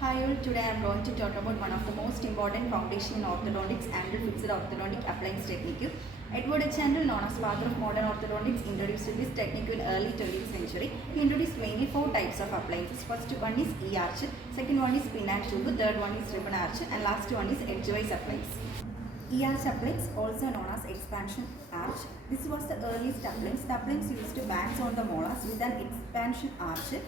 Hi all, today I am going to talk about one of the most important foundation in orthodontics and the fixed orthodontic appliance technique. Edward H. Handel, known as father of modern orthodontics, introduced this technique in early 20th century. He introduced mainly 4 types of appliances. First one is E-arch, second one is pin and tube, third one is ribbon arch, and last one is edgewise appliance. E-arch appliance, also known as expansion arch. This was the earliest appliance. The appliance used bands on the molars with an expansion arch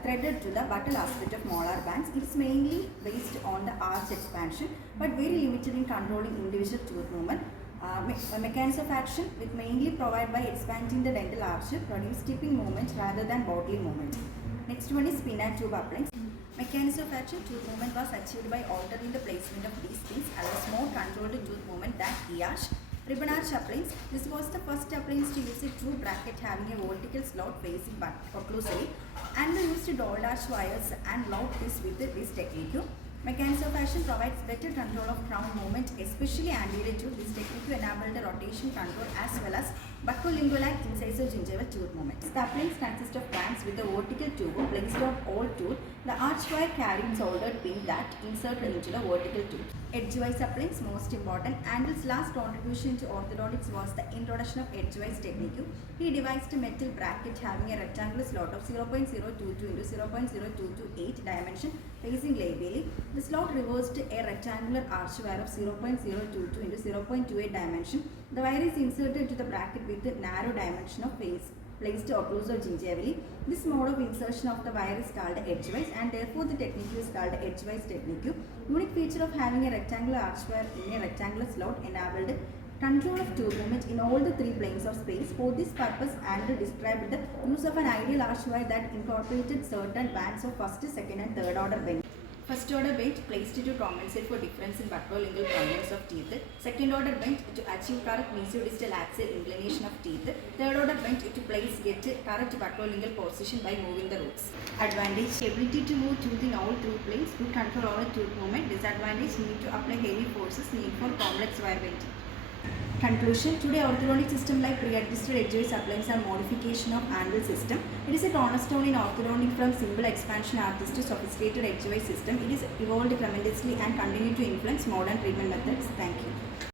threaded to the buttal aspect of molar bands. It is mainly based on the arch expansion but very limited in controlling individual tooth movement. Mechanism of action with mainly provided by expanding the dental arch produce tipping movement rather than bodily movement. Next one is pin and tube appliance. Mechanism of action tooth movement was achieved by altering the placement of these pins, allows more controlled tooth movement than E-arch. Ribbon arch appliance. This was the first appliance to use a true bracket having a vertical slot facing occlusally, and they used dual arch wires and lock this with this technique. Mechanism of action provides better control of crown movement, especially anterior tooth. This technique enabled the rotation control as well as buccolingual and incisive gingival tooth movements. The appliance consists of bands with a vertical tube placed on all tooth. The arch wire carrying soldered pin that inserted into the vertical tooth. Edgewise appliance, most important. Handel's last contribution to orthodontics was the introduction of edgewise technique. He devised a metal bracket having a rectangular slot of 0.022 into 0.0228 dimension facing labially. The slot reversed a rectangular arch wire of 0.022 into 0.28 dimension. The wire is inserted into the bracket with a narrow dimension of face placed occlusal gingivally. This mode of insertion of the wire is called edgewise, and therefore the technique is called edgewise technique. Unique feature of having a rectangular arch wire in a rectangular slot enabled control of tooth movement in all the 3 planes of space. For this purpose, Handel described the use of an ideal arch wire that incorporated certain bands of first, second and third order bend. First order bend placed to compensate for difference in buccolingual prominence of teeth. Second order bend to achieve correct mesiodistal axial inclination of teeth. Third order bend to get correct buccolingual position by moving the roots. Advantage: ability to move tooth in all 3 planes, good control over tooth movement. Disadvantage: need to apply heavy forces, need for complex wire bending. Conclusion: today orthodontic system like pre-adjusted edgewise appliance and modification of Handel system. It is a cornerstone in orthodontic from simple expansion arches to sophisticated edgewise system. It is evolved tremendously and continue to influence modern treatment methods. Thank you.